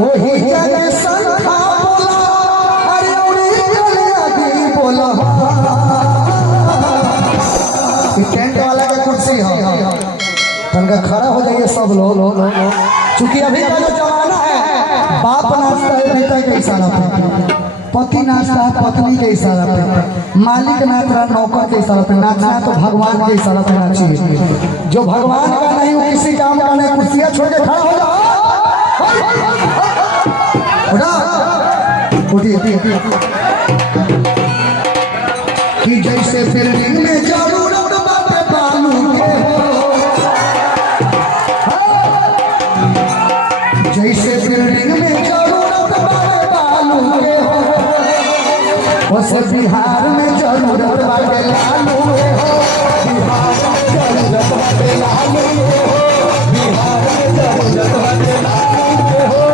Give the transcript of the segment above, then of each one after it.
वही जगह संखा बोला अरे उड़ी गले आदि बोला टेंट वाला का कुर्सी है तनका खड़ा हो जाइए सब लोग चूंकि अभी का जो जमाना है बाप नाचता है पिता के इशारा पे पति नाचता है पत्नी के इशारा पे मालिक नाच रहा नौकर के इशारा पे नाचना है तो भगवान के इशारा पे नाचिए जो भगवान का नहीं वो किसी काम का नहीं कुर्सियां छोड़ के खड़ा हो जाओ कि जैसे बिल्डिंग में जरूरत बाटे बालू के जैसे बिल्डिंग में जरूरत बाटे बालू के वैसे बिहार में जरूरत बाटे लालू के हो बिहार में जरूरत बाटे लालू के हो बिहार में जरूरत बाटे लालू के हो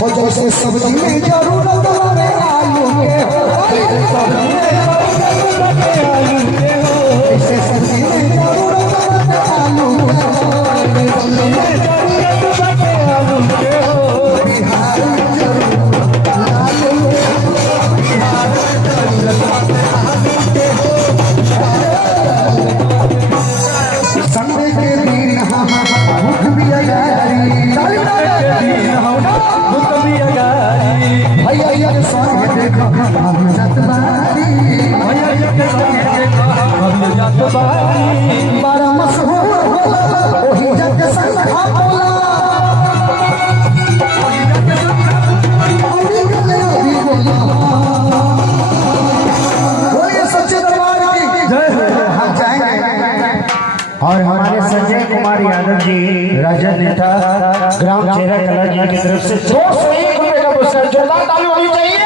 वो जैसे सब्जी में जरूरत बाटे आलू के हो जैसे सब्जी में जरूरत बाटे आलू के हो बिहार में जरूरत लालू के हो बिहार में जरूरत बाटे आलू के हो संडे के दिन भूख भी अगारी भैया के संग देखो हम जात बारी भैया के संग देखो हम जात बारी बड़ा मशहूर होला ओही जग के संग खा बोला बोलिए सच्चे दरबार की जय हो हम जाएंगे और हमारे संजय कुमार यादव जी राजा नेता ग्राम चेहरा कला जी की तरफ से 201 रुपए का पुरस्कार जोरदार ताली होनी चाहिए।